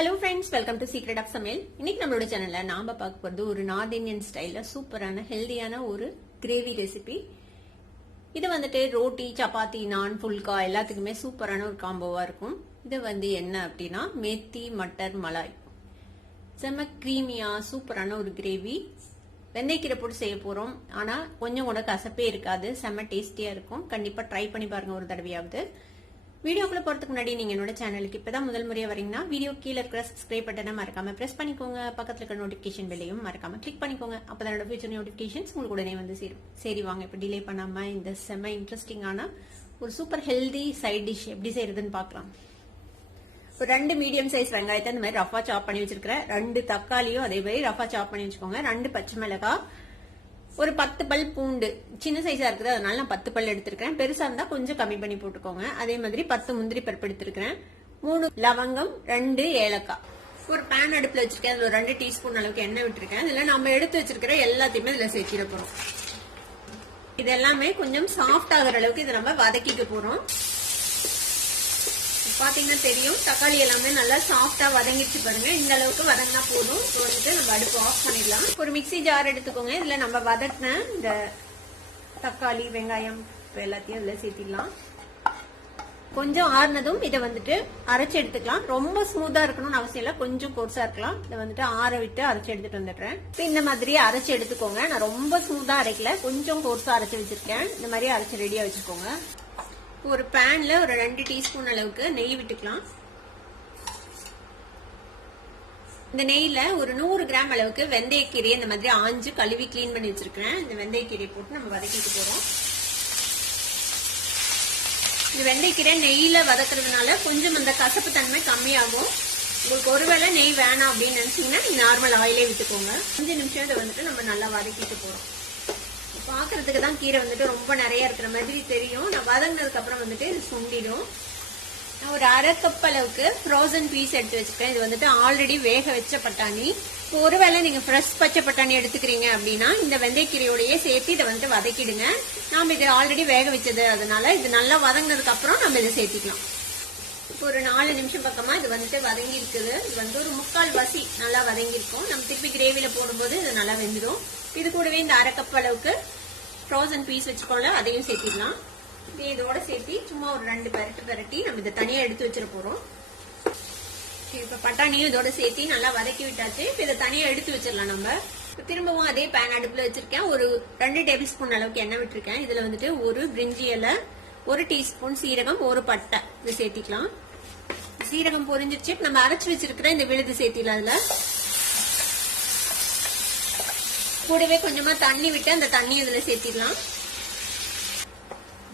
Hello friends, welcome to secret of சமையல். இன்னைக்கு நம்மளோட சேனல்ல நாம பார்க்க போறது ஒரு நார்த் இந்தியன் ஸ்டைல்ல சூப்பரான ஹெல்தியான ஒரு கிரேவி ரெசிபி. இது வந்துட்டு ரோட்டி, சப்பாத்தி, நான், ஃபுல்கா எல்லாத்துக்குமே சூப்பரான ஒரு காம்போவா இருக்கும். இது என்ன அப்படின்னா மேத்தி மட்டர் மலாய். செம்ம கிரீமியா சூப்பரான ஒரு கிரேவி. வெந்தயக்கீரை போட்டு செய்ய போறோம். ஆனா கொஞ்சம் கூட கசப்பே இருக்காது, செம்ம டேஸ்டியா இருக்கும். கண்டிப்பா ட்ரை பண்ணி பாருங்க ஒரு தடவையாவது. வீடியோக்குள்ள போறதுக்கு முன்னாடி நீங்க என்னோட சேனலுக்கு இப்பதான் முதல் முறையா வரீங்கன்னா வீடியோ கீழே இருக்கிற சப்ஸ்கிரைப் பட்டனை மறக்காம பிரஸ் பண்ணிக்கோங்க. பக்கத்துல இருக்கிற நோட்டிபிகேஷன் பெல்லையும் மறக்காம கிளிக் பண்ணிக்கோங்க. அப்பதான் என்னோட ஃபியூச்சர் நோட்டிபிகேஷன்ஸ் உங்களுக்கு உடனே வந்து சேரும். சரி வாங்க, இப்ப டிலே பண்ணாம இந்த செம்ம இன்ட்ரெஸ்டிங்கான ஒரு சூப்பர் ஹெல்தி சைட் டிஷ் எப்படி செய்யறதுன்னு பாக்கலாம். ஒரு 2 மீடியம் சைஸ் வெங்காயத்தை இந்த மாதிரி ரஃபா சாப் பண்ணி வச்சிருக்கிறேன். 2 தக்காளியும் அதே மாதிரி ரஃபா சாப் பண்ணி வச்சுக்கோங்க. 2 பச்சை மிளகாய், ஒரு 10 பல் பூண்டு. சின்ன சைஸா இருக்குது அதனால நான் 10 பல் எடுத்திருக்கேன். பெருசா இருந்தா கொஞ்சம் கம்மி பண்ணி போட்டுக்கோங்க. அதே மாதிரி 10 முந்திரி பருப்பு எடுத்திருக்கேன். 3 லவங்கம், 2 ஏலக்காய். ஒரு பேன் அடுப்புல வச்சிருக்கேன். அதுல 2 டீஸ்பூன் அளவுக்கு எண்ணெய் விட்டுருக்கேன். இதுல நம்ம எடுத்து வச்சிருக்கிற எல்லாத்தையுமே இதுல சேர்த்திட போறோம். இது எல்லாமே கொஞ்சம் சாஃப்ட் ஆகிற அளவுக்கு இதை நம்ம வதக்கிக்க போறோம். பாத்தீங்கன்னா தெரியும், தக்காளி எல்லாமே நல்லா சாஃப்டா வதங்கிடுச்சு பாருங்க. இந்த அளவுக்கு வதங்கினா போதும். இப்போ நம்ம அடுப்பு ஆஃப் பண்ணிடலாம். ஒரு மிக்சி ஜார் எடுத்துக்கோங்க. இதுல நம்ம வதக்கின இந்த தக்காளி, வெங்காயம் எல்லாத்தையும் இதுல சேர்த்திடலாம். கொஞ்சம் ஆறுனதும் இதை அரைச்சு எடுத்துக்கலாம். ரொம்ப ஸ்மூத்தா இருக்கணும்னு அவசியம் இல்ல, கொஞ்சம் கோர்ஸா இருக்கலாம். இதை ஆற விட்டு அரைச்சு எடுத்துட்டு வந்துடுறேன். இந்த மாதிரி அரைச்சு எடுத்துக்கோங்க. நான் ரொம்ப ஸ்மூத்தா அரைக்கல, கொஞ்சம் கோர்ஸா அரைச்சு வச்சிருக்கேன். இந்த மாதிரி அரைச்சு ரெடியா வச்சுக்கோங்க. ஒரு பேன்ல ஒரு 2 டீஸ்பூன் அளவுக்கு நெய் விட்டுக்கலாம். இந்த நெய்ல ஒரு 100 கிராம் அளவுக்கு வெந்தயக்கீரையை இந்த மாதிரி ஆஞ்சு கழுவி கிளீன் பண்ணி வச்சிருக்கேன். இந்த வெந்தயக்கீரையை போட்டு நம்ம வதக்கிட்டு போறோம். இந்த வெந்தயக்கீரை நெய்ல வதக்குறதுனால கொஞ்சம் அந்த கசப்பு தன்மை கம்மியாகும். உங்களுக்கு ஒருவேளை நெய் வேணாம் அப்படின்னு நினைச்சீங்கன்னா நீங்க நார்மல் ஆயிலே விட்டுக்கோங்க. 5 நிமிஷம் இதை நம்ம நல்லா வதக்கிட்டு போறோம். பாக்குறதுக்கு தான் கீரை ரொம்ப நிறைய இருக்கிற மாதிரி தெரியும். நான் வதங்கினதுக்கு அப்புறம் இது சுண்டிடும். நான் ஒரு 1/2 கப் அளவுக்கு ஃப்ரோசன் பீஸ் எடுத்து வச்சுக்கிறேன். இது ஆல்ரெடி வேக வச்ச பட்டாணி. ஒருவேளை நீங்க ஃப்ரெஷ் பச்சை பட்டாணி எடுத்துக்கிறீங்க அப்படின்னா இந்த வெந்தயக்கீரையோடய சேர்த்து இதை வதக்கிடுங்க. நாம இதை ஆல்ரெடி வேக வச்சது, அதனால இது நல்லா வதங்கினதுக்கு அப்புறம் நம்ம இதை சேர்த்திக்கலாம். இப்போ ஒரு 4 நிமிஷம் பக்கமா இது வதங்கி இருக்குது. இது ஒரு 3/4 வாசி நல்லா வதங்கி இருக்கும். நம்ம திருப்பி கிரேவில போடும்போது இது நல்லா வெந்துடும். இது கூடவே இந்த 1/2 கப் அளவுக்கு ஃப்ரோசன் பீஸ் வச்சுக்கோங்க, அதையும் சேர்த்திடலாம். இதோட சேர்த்து சும்மா ஒரு 2 பரட்டி நம்ம இதை தனியா எடுத்து வச்சிட போறோம். இப்ப பட்டாணியும் இதோட சேர்த்து நல்லா வதக்கி விட்டாச்சு. இப்ப இதை தனியா எடுத்து வச்சிடலாம். நம்ம திரும்பவும் அதே பேன் அடுப்புல வச்சிருக்கேன். ஒரு 2 டேபிள் ஸ்பூன் அளவுக்கு எண்ணெய் விட்டுருக்கேன். இதுல ஒரு பிரிஞ்சி இலை, 1 டீஸ்பூன் சீரகம், 1 பட்டை இது சேர்த்திக்கலாம். சீரகம் பொரிஞ்சிருச்சு. நம்ம அரைச்சு வச்சிருக்கிற இந்த விழுது சேர்த்திடலாம். அதுல கூடவே கொஞ்சமா தண்ணி விட்டு அந்த தண்ணி இதுல சேர்த்திடலாம்.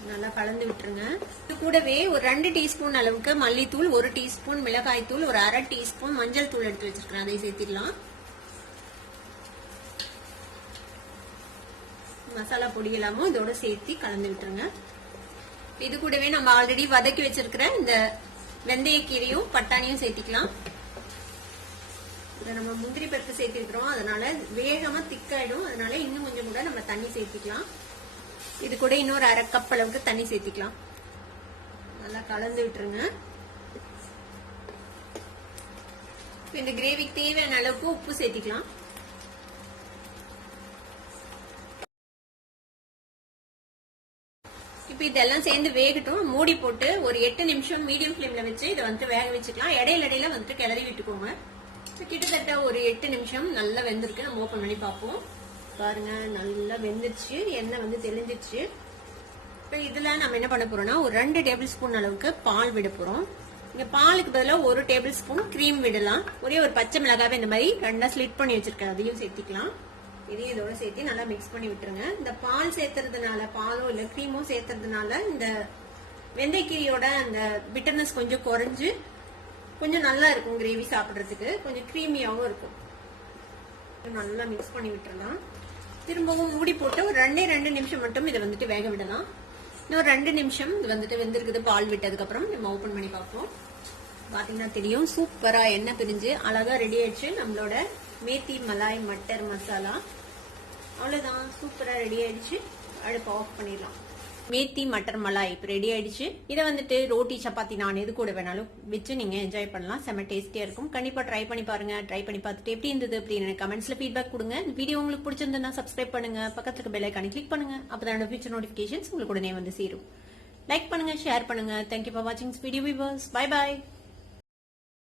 நல்லா கலந்து விட்டுருங்க. இது கூடவே ஒரு 2 டீஸ்பூன் அளவுக்கு மல்லித்தூள், 1 டீஸ்பூன் மிளகாய் தூள், ஒரு 1/2 டீஸ்பூன் மஞ்சள் தூள் எடுத்து வச்சிருக்கேன். அதை சேர்த்திடலாம். மசாலா பொடி எல்லாமும் இதோட சேர்த்து கலந்து விட்டுருங்க. இது கூடவே நம்ம ஆல்ரெடி வதக்கி வச்சிருக்கிற இந்த வெந்தயக்கீரையும் பட்டாணியும் சேர்த்திக்கலாம். நம்ம முந்திரி பருப்பு சேர்த்திருக்கிறோம், அதனால வேகமா திக்காயிடும். அதனால இன்னும் கொஞ்சம் கூட நம்ம தண்ணி சேர்த்திக்கலாம். இது கூட இன்னொரு 1/2 கப் அளவுக்கு தண்ணி சேர்த்திக்கலாம். நல்லா கலந்து விட்டுருங்க. இந்த கிரேவிக்கு தேவையான அளவுக்கு உப்பு சேர்த்திக்கலாம். இப்ப இதெல்லாம் சேர்ந்து வேகட்டும். மூடி போட்டு ஒரு 8 நிமிஷம் மீடியம் ஃபிளேம்ல வச்சு இதை வேக வச்சுக்கலாம். இடையில கிளறி விட்டுக்கோங்க. கிட்டத்தட்ட ஒரு 8 நிமிஷம் நல்லா வெந்திருக்கு. நம்ம ஓபன் பண்ணி பார்ப்போம். பாருங்க, நல்லா வெந்துருச்சு. எண்ணெய் தெளிஞ்சிருச்சு. இப்ப இதுல நம்ம என்ன பண்ண போறோம்னா ஒரு 2 டேபிள் ஸ்பூன் அளவுக்கு பால் விட போறோம். இங்க பாலுக்கு பதிலாக 1 டேபிள் ஸ்பூன் கிரீம் விடலாம். ஒரே ஒரு பச்சை மிளகாவை இந்த மாதிரி 2 ஸ்லிட் பண்ணி வச்சிருக்கேன், அதையும் சேர்த்திக்கலாம். இதையும் இதோட சேர்த்து நல்லா மிக்ஸ் பண்ணி விட்டுருங்க. இந்த பால் சேர்த்துறதுனால, பாலோ இல்ல கிரீமோ சேர்த்துறதுனால இந்த வெந்தயக்கீரையோட அந்த பிட்டர்னஸ் கொஞ்சம் குறைஞ்சு கொஞ்சம் நல்லா இருக்கும். கிரேவி சாப்பிடுறதுக்கு கொஞ்சம் கிரீமியாவும் இருக்கும். நல்லா மிக்ஸ் பண்ணி விட்டுறலாம். திரும்பவும் மூடி போட்டு ஒரு 2 நிமிஷம் மட்டும் இதை வேக விடலாம். இன்னும் 2 நிமிஷம் இது வெந்திருக்குது. பால் விட்டதுக்கு அப்புறம் நம்ம ஓபன் பண்ணி பார்ப்போம். பாத்தீங்கன்னா தெரியும், சூப்பரா எண்ணெய் பிரிஞ்சு அழகா ரெடி ஆயிடுச்சு நம்மளோட மேத்தி மலாய் மட்டர் மசாலா. அவ்வளவுதான், சூப்பரா ரெடி ஆயிடுச்சு. அடுப்பு ஆஃப் பண்ணிடலாம். மேத்தி மட்டர் மலாய் இப்போ ரெடி ஆயிடுச்சு. இதை வந்துட்டு ரோட்டி சப்பாத்தி நான் எது கூட வேணாலும் வச்சு நீங்க என்ஜாய் பண்ணலாம். செம்ம டேஸ்டியா இருக்கும். கண்டிப்பா ட்ரை பண்ணி பாருங்க. ட்ரை பண்ணி பார்த்துட்டு எப்படி இருந்தது அப்படின்னு எனக்கு கமெண்ட்ஸ்ல ஃபீட்பேக் கொடுங்க. இந்த வீடியோ உங்களுக்கு பிடிச்சிருந்தா சப்ஸ்கிரைப் பண்ணுங்க, பக்கத்துல இருக்க பெல் ஐகானை கிளிக் பண்ணுங்க. அப்பதான் ஃபியூச்சர் நோட்டிபிகேஷன்ஸ் உங்களுக்கு உடனே வந்து சேரும். லைக் பண்ணுங்க, ஷேர் பண்ணுங்க. தேங்க்யூ ஃபார் வாட்சிங் this video viewers. Bye by.